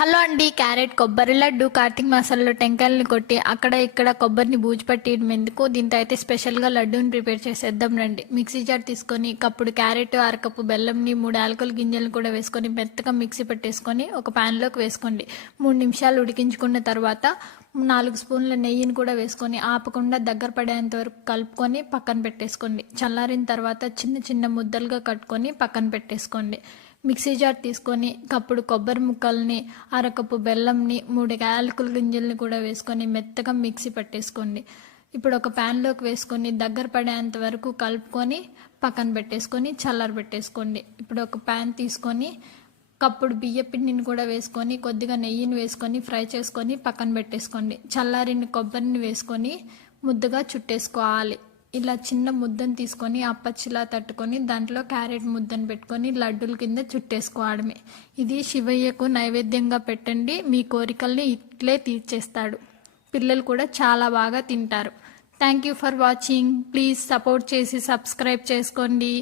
Hello అండి. Carrot కొబ్బరి లడ్డు కార్తీక మాసాల్లో టెంకాయలని కొట్టి అక్కడ ఇక్కడ కొబ్బరిని బూజు పట్టేయడం ఎందుకు, దీంతో అయితే స్పెషల్గా లడ్డూని ప్రిపేర్ చేసేద్దాం రండి. మిక్సీ జార్ తీసుకొని కప్పుడు క్యారెట్, అరకప్పు బెల్లంని, 3 యాలకుల గింజలను కూడా వేసుకొని మెత్తగా మిక్సీ పట్టేసుకొని ఒక ప్యాన్లోకి వేసుకోండి. 3 నిమిషాలు ఉడికించుకున్న తర్వాత 4 స్పూన్ల నెయ్యిని కూడా వేసుకొని ఆపకుండా దగ్గర పడేంత వరకు కలుపుకొని పక్కన పెట్టేసుకోండి. చల్లారిన తర్వాత చిన్న చిన్న ముద్దలుగా కట్టుకొని పక్కన పెట్టేసుకోండి. మిక్సీ జార్ తీసుకొని కప్పుడు కొబ్బరి ముక్కల్ని, అరకప్పు బెల్లంని, 3 యాలకుల గింజల్ని కూడా వేసుకొని మెత్తగా మిక్సీ పట్టేసుకోండి. ఇప్పుడు ఒక ప్యాన్లోకి వేసుకొని దగ్గర పడేంత వరకు కలుపుకొని పక్కన పెట్టేసుకొని చల్లారబెట్టేసుకోండి. ఇప్పుడు ఒక ప్యాన్ తీసుకొని కప్పుడు బియ్య పిండిని కూడా వేసుకొని కొద్దిగా నెయ్యిని వేసుకొని ఫ్రై చేసుకొని పక్కన పెట్టేసుకోండి. చల్లారిన కొబ్బరిని వేసుకొని ముద్దగా చుట్టేసుకోవాలి. ఇలా చిన్న ముద్దను తీసుకొని అప్పచ్చిలా తట్టుకొని దాంట్లో క్యారెట్ ముద్దను పెట్టుకొని లడ్డూల కింద చుట్టేసుకోవడమే. ఇది శివయ్యకు నైవేద్యంగా పెట్టండి, మీ కోరికల్ని ఇట్లే తీర్చేస్తాడు. పిల్లలు కూడా చాలా బాగా తింటారు. Thank you for watching. Please support చేసి సబ్స్క్రైబ్ చేసుకోండి.